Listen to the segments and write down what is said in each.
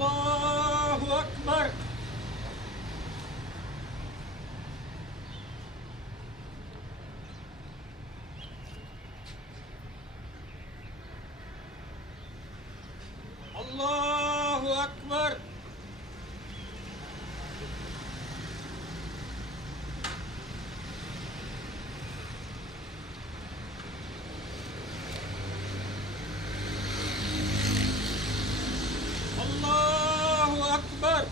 अल्लाहु अकबर। अल्लाहु अकबर। अल्लाहु अकबर।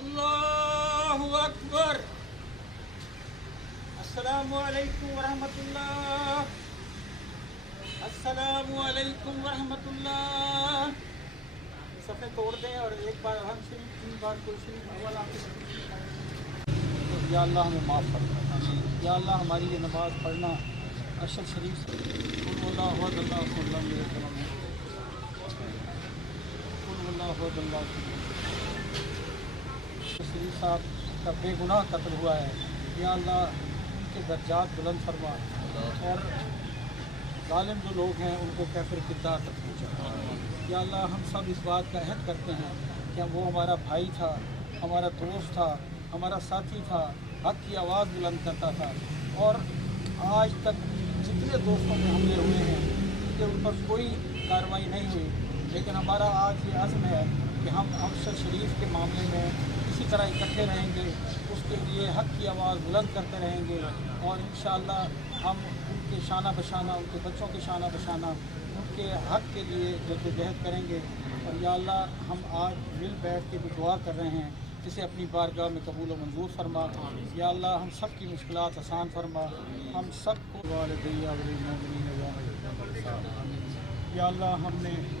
अल्लाहु अकबर। अस्सलामु अलैकुम वरहमतुल्लाह। अस्सलामु अलैकुम वरहमतुल्लाह। सफ़े तोड़ दें और एक बार हम शरीफ 3 बार कुल शरीफ अव्वल आखिर। या अल्लाह हमें माफ़ फरमा। या अल्लाह हमारी ये नमाज़ पढ़ना अशर शरीफ शरीफ साहब का बेगुनाह कत्ल हुआ है। या अल्लाह उनके दर्जात बुलंद फरमा और ज़ालिम जो लोग हैं उनको कैफिर किरदार तक पहुँचा। या अल्लाह हम सब इस बात का अहद करते हैं कि वो हमारा भाई था, हमारा दोस्त था, हमारा साथी था, हक़ की आवाज़ बुलंद करता था। और आज तक जितने दोस्तों पे हमले हुए हैं कि उन पर कोई कार्रवाई नहीं हुई, लेकिन हमारा आज ये आज़म है कि हम अफसर शरीफ के मामले में इसी तरह इकट्ठे रहेंगे, उसके लिए हक़ की आवाज़ बुलंद करते रहेंगे और इंशाअल्लाह हम उनके शाना बशाना, उनके बच्चों के शाना बशाना, उनके हक़ के लिए जद्दोजहद करेंगे। और या अल्लाह हम आज मिल बैठ के भी दुआ कर रहे हैं, इसे अपनी बारगाह में कबूल व मंजूर फरमा। या अल्लाह हम सब की मुश्किलात आसान फरमा, हम सब को। या अल्लाह हमने